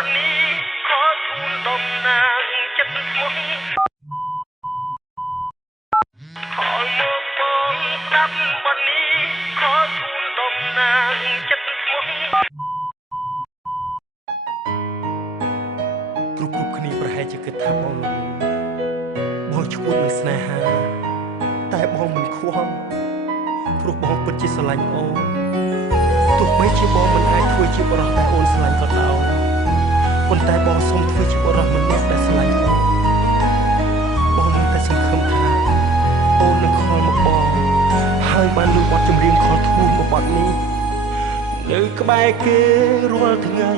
อนนี้ขอทูลต้มนางจัดสมุนขอโมกมองตับวันนี้ขอทูลต้มนางจัดสมุนគ្រប់គ្នាប្រហែលជាគិតថាបងឈួតនឹងស្នេហាតែបងមិនខ្វល់ព្រោះបងពិតជាស្រឡាញ់អូនទោះបីជាបងមិនអាចធ្វើជាបរិសុទ្ធតែអូនស្រឡាញ់ក៏ដោយប៉ុន្តែបងសូមធ្វើជាបរិសុទ្ធម្នាក់ដែលស្រឡាញ់អូនបងនឹងតែសង្ឃឹមថាអូននឹងខលមកបងហើយបានលើបទចម្រៀងខលធូរមកបទនេះនៅក្បែរគេរាល់ថ្ងៃ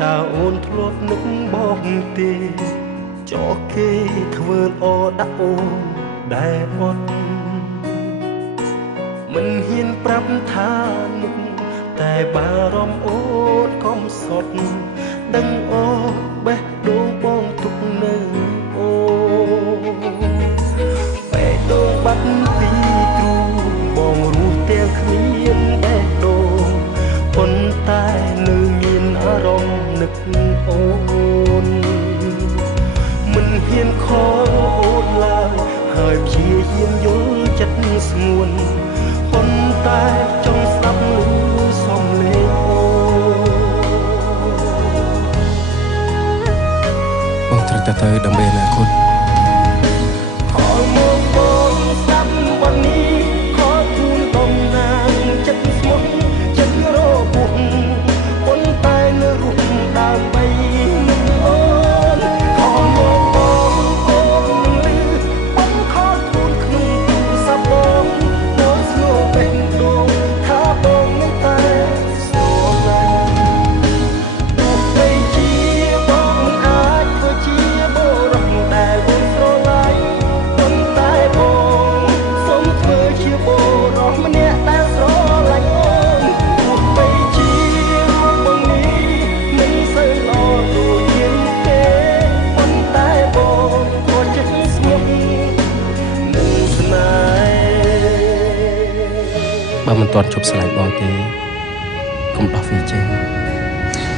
តើអូនធ្លាប់នឹកបងទេចោះគេធ្វើល្អដាក់អូនដែលអត់មិនហ៊ានប្រាប់ថានឹកតែបារម្ភអូនកុំសត់ដឹងអូនបេះដូងបងទុកនៅអូបេះដូងបាត់ពីទ្រូងបងរស់ទាំងគ្មានបេះដូងប៉ុន្តែនៅមានអារម្មណ៍នឹកអូនមិនហ៊ានខកអូនឡើយហើយព្យាយាមយល់ចិត្តស្ងួនប៉ុន្តែចង់ស្ដាប់សំឡេងអូបងត្រូវតែទៅដើម្បីអនាគតខលមកបងស្ដាប់បទនេះខលជូនតំណាងចិត្តស្មុគចិត្តរបួសប៉ុន្តែនៅរស់ដើម្បីអូនខលមកបងអូនលឺបងខលជូនក្នុងទូរស័ព្ទបងមកស្នូបេះដូងថាបងនៅតែស្រឡាញ់ទោះបីជាបងមិនអាចធ្វើជាបុរសដែលអូនស្រឡាញ់ប៉ុន្តែបងសូមធ្វើជាបុរសម្នាក់ដែលស្រឡាញ់អូនទោះបីជារូបបងនេះមិនសូវល្អដូចជារូបគេប៉ុន្តែបងក៏ចិត្តស្ងប់នឹងស្នេហ៍បើមិនទាន់ជប់ស្រឡាញ់បងទេកុំដោះវាចេញ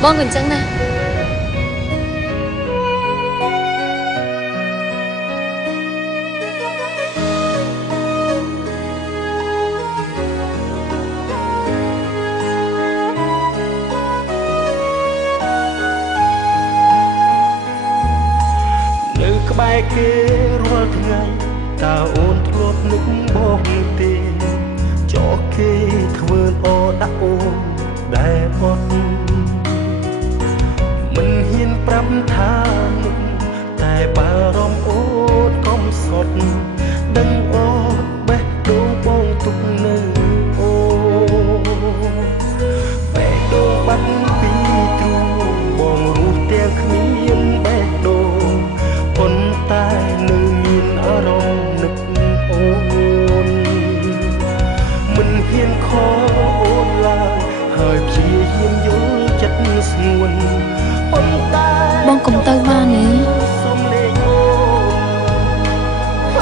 បងក៏អញ្ចឹងណានៅក្បែរគេរាល់ថ្ងៃតើអូនធ្លាប់នឹកបងទេចោះគេធ្វើល្អដាក់អូនដែលអត់មិនហ៊ានប្រាប់ថានឹកតែបារម្ភអូនកុំសត់ដឹងអូនបេះដូងបងទុកនៅអូបេះដូងបាត់ពីទ្រូងបងរស់ទាំងគ្មានបេះដូងប៉ុន្តែនៅមានអារម្មណ៍នឹកអូនមិនហ៊ានខកអូនឡើយហើយព្យាយាមយល់ចិត្តស្ងួនប៉ុន្តែបងកុំទៅបានទេសុំលេងអូខ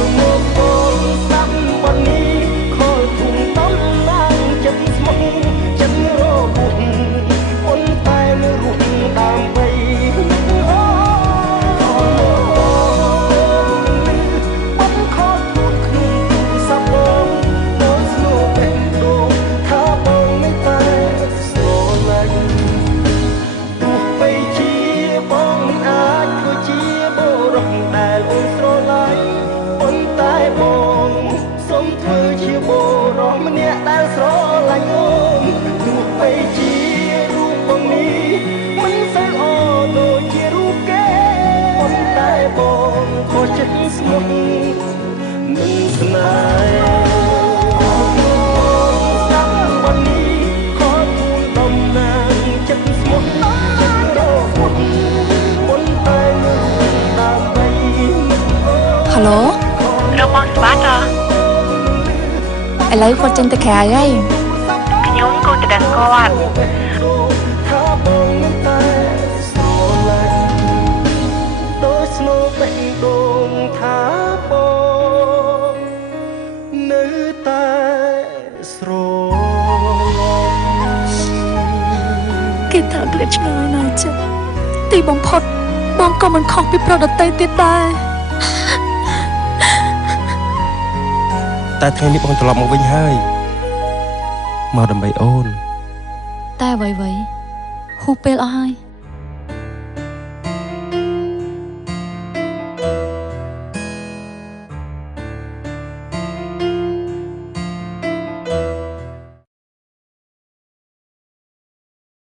លមកបងស្ដាប់បទនេះខលធុំតំណាងចិត្តស្មុគចិត្តរបួសប៉ុន្តែនៅរស់ដើម្បីអូបងខលធូតក្នុងទូរស័ព្ទបងមកស្នូបេះដូងថាបងនៅតែស្រឡាញ់ទោះបីជាបងមិនអាចធ្វើជាបុរសដែលអូនស្រឡាញ់ប៉ុន្តែបងសូមធ្វើជាបុរសម្នាក់ដែលស្រឡាញ់អូនទោះបីជារូបបងនេះមិនសូវល្អដូចជារូបគេប៉ុន្តែបងខុសចិត្តស្ងប់នឹងស្នេហ៍ស្ដាប់បទនេះខលជូនតំណាងចិត្តស្មុគចិត្តរបួសប៉ុន្តែនៅដើម្បីហឡូរកបងស្បាតឥឡូវគាត់ចេញទៅក្រៅហើយខ្ញុំគូទៅដឹងគាត់ថាបងនៅតែស្រឡាញ់ដូចស្នូបេះដូងថាបងនៅតែ ស្រង គេថាក្លៀតឆ្ងាយណាស់ចាទីបំផុតបងក៏មិនខុសពីប្រុសដតីទៀតដែរ តែថ្ងៃនេះបងត្រឡប់មកវិញហើយមកដើម្បីអូន តែអ្វីៗហួសពេលអស់ហើយ